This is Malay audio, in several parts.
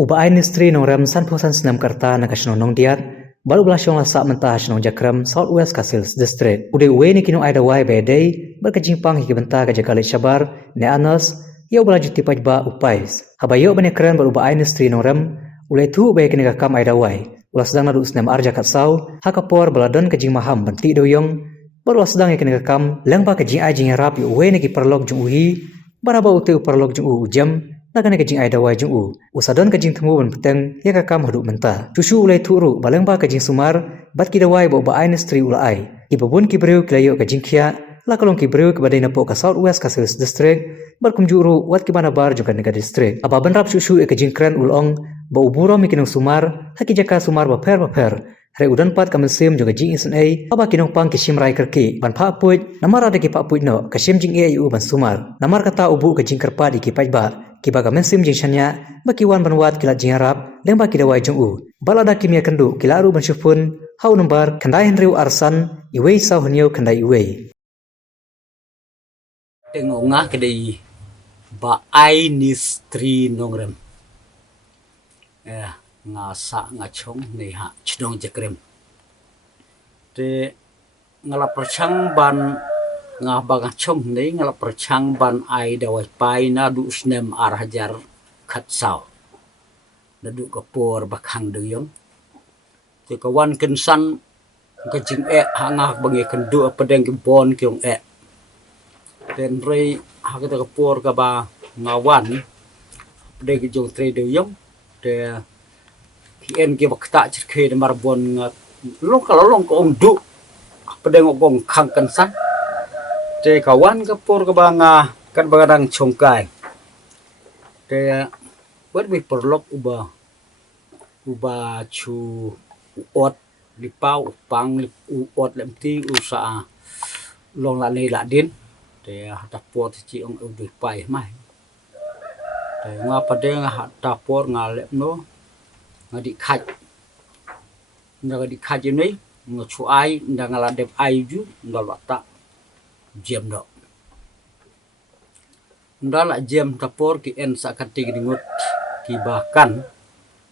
Uba industri nong rem san posan senam karta na kasno nong diat baru belasong la sak mentah nong jakram South West Castles District. Ude uwe ni kino aida wai bedei berkejimpang hiki benta ka jakalik syabar ne anas yau belaju tipaj ba upais. Habayo bane keren beruba industri nong rem ulai tu ube kini kakam aida wai. Ula sedang nadu senam arja kat sau hakapor beladon kejing maham benti doyong baru sedang kini kakam lengba kejing ajing rap yu uwe ni ki perlog jung uhi baraba ute perlog jung ujam nakane kejing aida wai jung usadon kejing temu ban peteng ya kakam haduk mentah cucu ulai turu balengba kejing sumar bat kita wai ba industri ulai ibabun ki breu klayo kejing kia la kalong ki breu ke badai napo ka South West Castles District berkumjuru wat ki bana bar jungkan nega district aba benrap cucu kejing keren ulong ba uburo mikinong sumar haki jaka sumar ba per Re udan pat kamesim juga jing isen aba kinong pang kishim rai kerki ban pa puj namar ada ki pa puj no kashim jing yu ban sumar namar kata ubu ke jing kerpa di ki pajba ki ba kamesim jing shanya baki wan ban wat kilat jing harap lengba ki dawai jung balada kimia kendu kilaru ban syufun hau nombar kandai henriu arsan iwei sau henyo kandai iwei tengok ngah kedai ba ai nistri nongrem ngasa ngachong nei ha chidong jakrem te ngala perchang ban ngah ba ngachong nei ngala perchang ban ai dawai pai na du snem ar hajar khat sao na du kapor bakhang duyong te kawan kensan kajing hangah bagi kendu pedeng ke bon kyong ten rei ha ka kapor ka ba ngawan pedeng ke jong tre duyong te kien ke bakta cerke de marbon long kalau long ko ong du pedeng gong khang kensan te kawan kapor ka banga kan bagadang chongkai te buat bi perlok uba chu ot lipau pang uot lemti usa long la nei la din te tapor ci ong ubi pai mai te nga padeng tapor ngalep no ngadi khaj ini ngacuai ndang ngaladep aiju ndal wata jam do ndal jam tapor ki en sakati ngut ki bahkan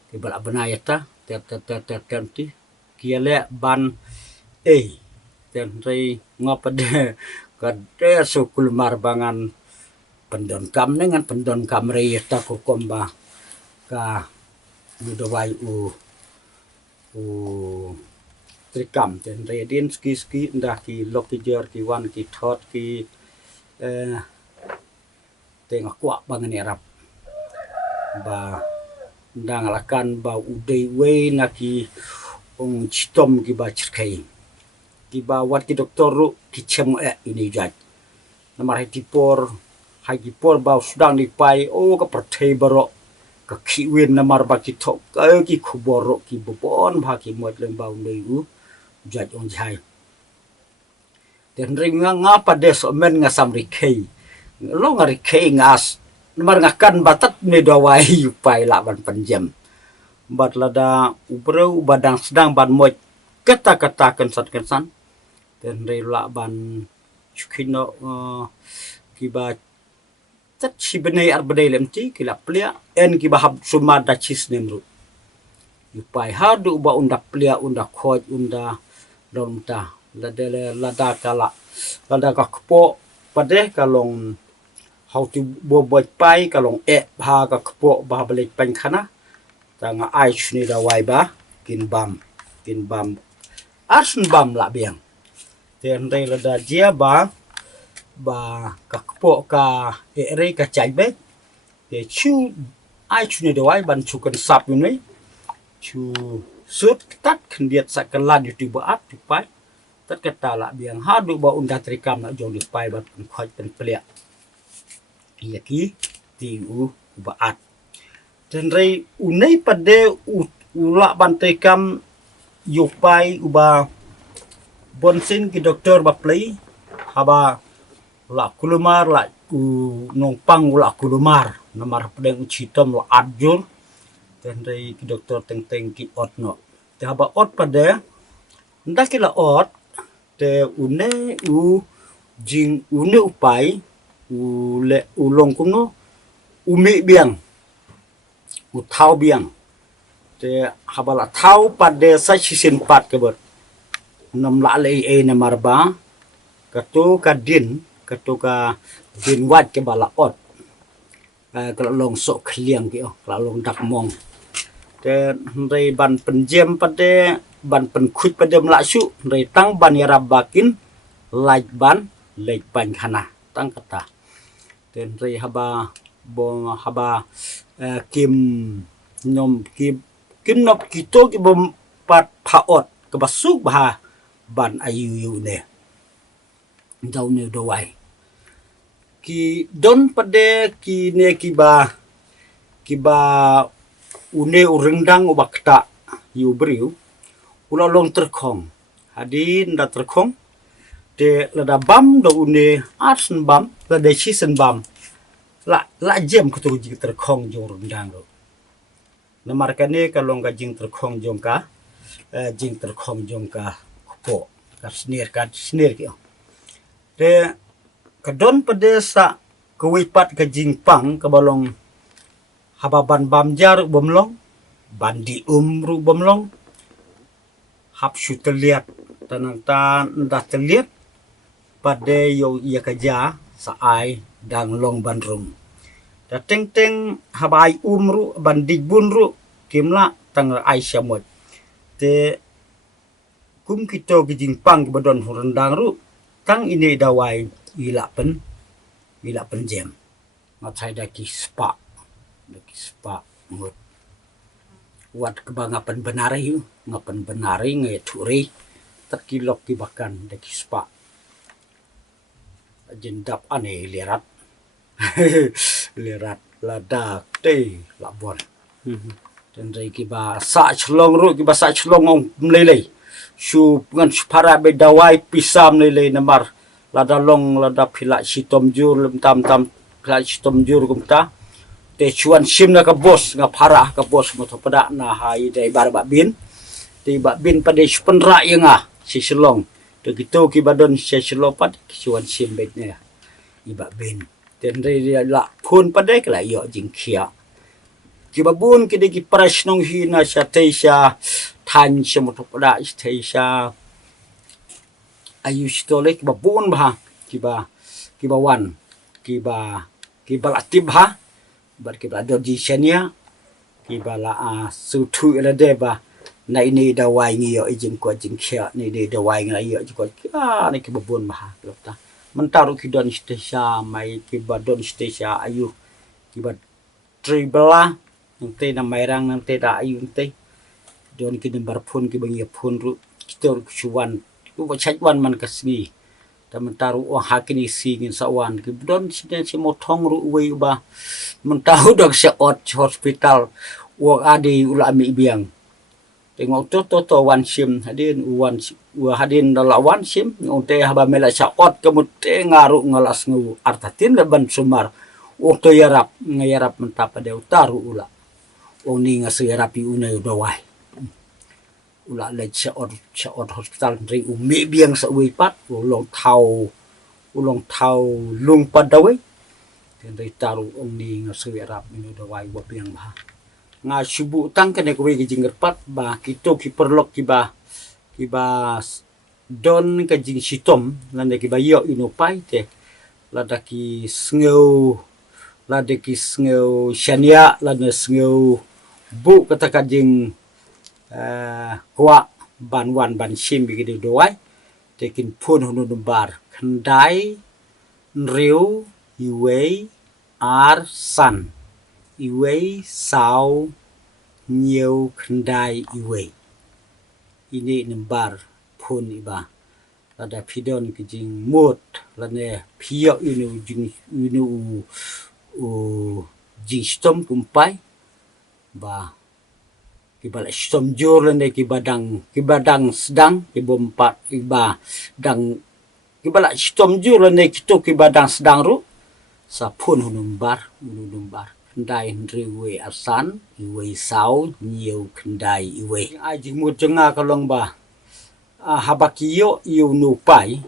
ki bala benayata terti ki le ban ten rei ngopade kade sukul marbangan pendon kam dengan pendon kamre ta ko komba ka mudawai trikam ten redin ski ndah ki lokijer ki wan ki thot ki tengok kuak bangan erap ba ndang lakan ba udai we na ki ong chitom ki ba cerkai ki ba wat ki doktor ru ki chem ini jaj namar hitipor hagipor ba sedang dipai ka perthai barok ka khiwin namar ba ki thok ki khubor ki bobon ba ki mot leng ba ndei jaj on jai ten ring nga pa des men nga samri khei lo ngari khei ngas namar ngakan batat ne dawai pai la ban panjam bat lada ubreu badang sedang ban mot kata-kata kensan ten rei la ban chukino ki ba tat si benai ar bedai lemti kila plia en ki bahab sumada chis nemru yupai hadu ba unda plia unda khoj unda domta lada kala kpo pade kalong how to boy pai kalong ha ka kpo ba balik pen khana tanga ai chni da wai ba kin bam arsun bam la biang ten dei lada dia ba ka kpo ka re ka chai be te chu ai chni da wai ban chu kan sap ni chu sut tat khendiat sakalan yu tiba ap tu pai tat kata la biang hadu ba unda trikam na jong di pai ba khoj pen plia iya ki ti ba at ten rei unai pade ula ban trikam yu pai uba bonsin ki doktor ba play haba la kulumar la nong pang la kulumar namar pedeng ucitom la adjur ten rei ki doktor teng ki ot no te haba ot pada ndak la ot te une jing une upai ule ulong kuno umi biang thau biang te habala thau pada sa sisin pat ke ber nam la le e na marba katu ka din wat ke bala ot kalau long sok kliang ke kalau long dak mong te rei ban penjem pada ban penkhut pada melasu rei tang ban yarab bakin laik ban laik ban khana tang kata ten rei haba kim nom kim nop kito ki bom pat paot ke basuk bah ban ayu ne dau ne dowai ki don pada ki ne ki ba une urendang ubakta yu briu ulalong terkong hadin da terkong de lada bam do une arsen bam lada sisen bam la jem kutu jing terkong jong rendang do namar kane kalong ka jing terkong jong ka ko ka snir ki de kadon pedesa kewipat ke jingpang ke balong hababan bamjar bomlong bandi umru bomlong hap syuteliat tanang tan ndah teliat pada yo ia kerja saai dang long bandrum da teng habai umru bandi bunru kimla tang ai syamot te kum kito ke jingpang ke badon rendang ru tang ini dawai ila pen jam matai daki spa ngut wat kebangapan benari ngapan benari ngai turi terkilok kibakan daki spa jendap ane lirat lirat ladak te labon dan rei kiba sa chlong ru kiba sa chlong ong mlelei su ngan para bedawai pisam lelei namar lada long lada pila sitom jur lem tam pila sitom jur kumta te chuan sim na ka bos nga para ka bos mo pada na hai dai bar ba bin te ba bin pada penra yenga si selong te gitu ki badon si selopat chuan sim bet ne i ba bin ten re la phun pada ka la yo jing khia ki babun ki de ki prashnong hina sha te sha than mo pada te sha ayu stolek babun bah kiba wan kiba latib ha bar kiba doji shania kiba la sutu ela deba na ini dawai ngi yo ijin ko jing khia ni de dawai ngi yo ko ni kiba babun bah lokta mentaru kidon stesha mai kiba don stesha ayu kiba tribala nanti na mairang nanti da ayu nanti don kidin bar phun kiba ngi phun ru kitor chuan bu chaj wan man kasni ta mentaru o hakini singin sawan ki don siden si motong ru we ba mentahu dok se ot hospital wo adi ula mi biang tengok to wan sim hadin hadin dala wan sim onte haba mela sa ot kemute ngaru ngalas ngu artatin leban sumar waktu yarap ngayarap mentapa de utaru ula oni ngasirapi unai dowai ula le chaot hospital ri umi biang sa wipat ulong thau lung padawi ten ri taru ongni ngasirap minu dawai wa biang bah nga subu tang kene ko wi jinggerpat ba kito ki perlok kiba don ka jing sitom lande kiba yo inopai te ladaki sngew shania lande sngew bu kata kajing kwa ban wan ban sim begitu doai tekin pun hunu bar kendai nriu iwei ar san iwei sau nhiều kendai iwei ini nembar pun iba ada pidon kijing mut lane pio inu jing jing stom kumpai ba kibala stom jur lane kibadang sedang kibompat iba dang kibala stom jur lane kito kibadang sedang ru sapun hunumbar kendai riwe asan iwe sau nhiều kendai iwe aji mujenga kalong ba habakiyo yu nupai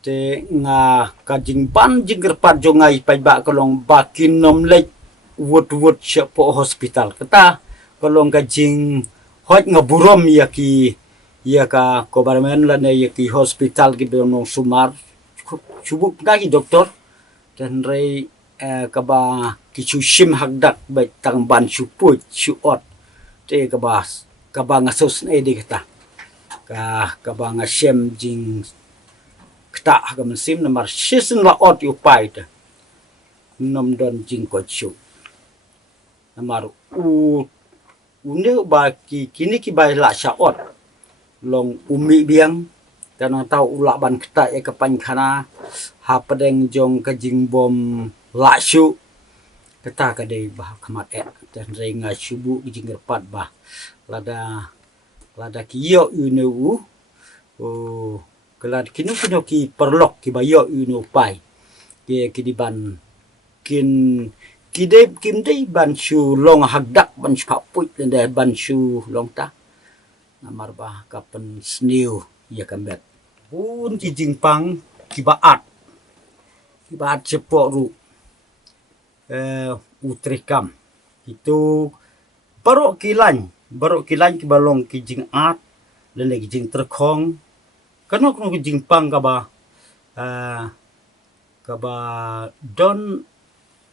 te nga kajing ban jingger pat jongai pai ba kalong bakin nom lek wud po hospital kata kolong ka jing hot ngaburom ya ka kobarmen la ne ya ki hospital ki benong sumar chubuk ka ki doktor dan rei kaba ki chu shim hagdak bai tang ban chu put chu ot te kaba ngasos ne di kata kaba ngasem jing kta ka mesim namar sisen la ot yu pai ta nom don jing ko chu namar une ba kini ki bai la sha ot long umi biang dan tau ulak ban kta e ka pan khana ha padeng jong ka jing bom la shu kata ka dei ba khamat et dan renga shubu jing gerpat ba lada ki yo une kelad kinu ki perlok ki bayo unu pai ki di ban kim dei ban shu long hagdak ban shu put dan ban shu long ta namar ba kapen sniu ya kambet pun ki jingpang ki baat cepo ru utrikam itu barok kilan ki balong ki jing at dan lagi jing terkong kano ki jingpang kaba don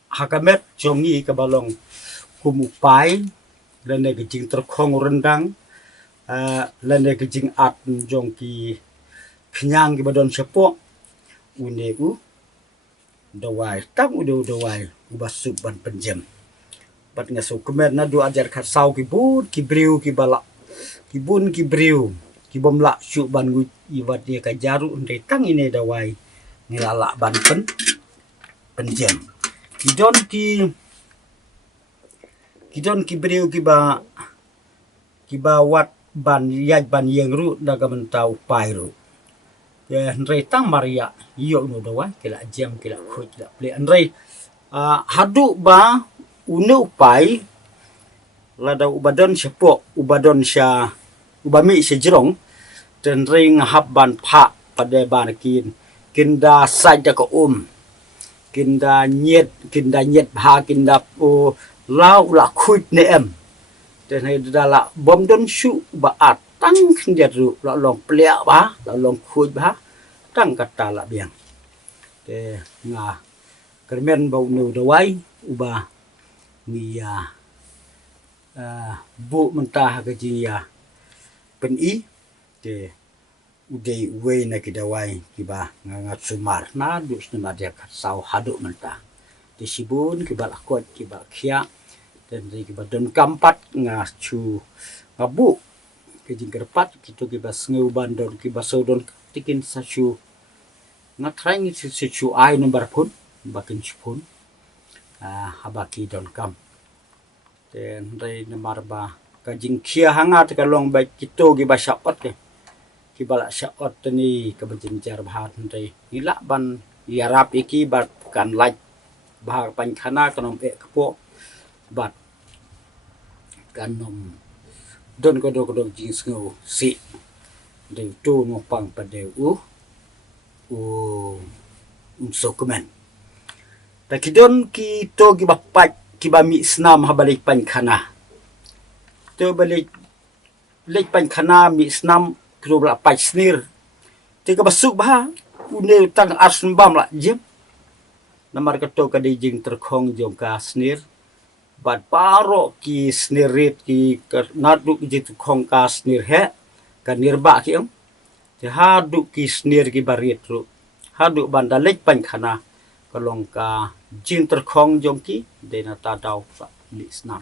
hakamet jongi kabalong kumupai dan lagi jing terkong rendang landa kejing at jong ki kenyang ki badon sepo une dawai tang dawai ubasuk ban penjem bat ngaso kemer na du ajar khat sau ki bun ki briu ki balak ki bun ki briu ki bom lak su ban gu iwat dia ka jaru ndai tang ine dawai ngilala ban penjem kidon ki briu ki ba wat ban yang ru daga mentau pai ru ya ndrei tang maria yo no dawai kila jam kila khoj kila ple ndrei hadu ba unu pai lada ubadon sepo ubadon sya ubami sejrong dan ring hab ban pha pada ban kinda saja ko kinda nyet bha kinda lau la khoj ne em dan hai dala bom don shu ba atang khndiat ru la long plea ba la long khoj ba tang kata la biang te nga kermen bau nu dawai uba ngia bu mentah ka jia pen I te udei we na ki dawai ki ba nga sumar na du sna dia ka sau hadu mentah te sibun ki ba lakot ki ba khia dan ki badon kampat nga chu ngabu ke jingkerpat kitu ki bas ngeu bandon ki basodon tikin sa chu nga trying si chu ai number pun bakin chupun habaki don kam dan dai namar ba ka jingkhia hangat ka long ba kitu ki basapot ke ki bala sapot ni ka bajinjar bahat dai ila ban yarap iki bat kan laj bah pan khana kanom e kapo bat kanom don kodok jing sngo si de tu no pang pada sokumen takidon ki to ki bapat ki bami snam habalik pan khana to balik lek pan khana mi snam kro bla pai snir te ka basuk ba une tang asmbam la jem namar ka to ka de jing terkhong jong ka snir bat paro ki snirit ki nadu jitu khong ka snir he ka nirba ki te hadu ki snir ki barit ru hadu bandalek pan khana kalong ka jing terkhong jong ki de na ta dau sa li snam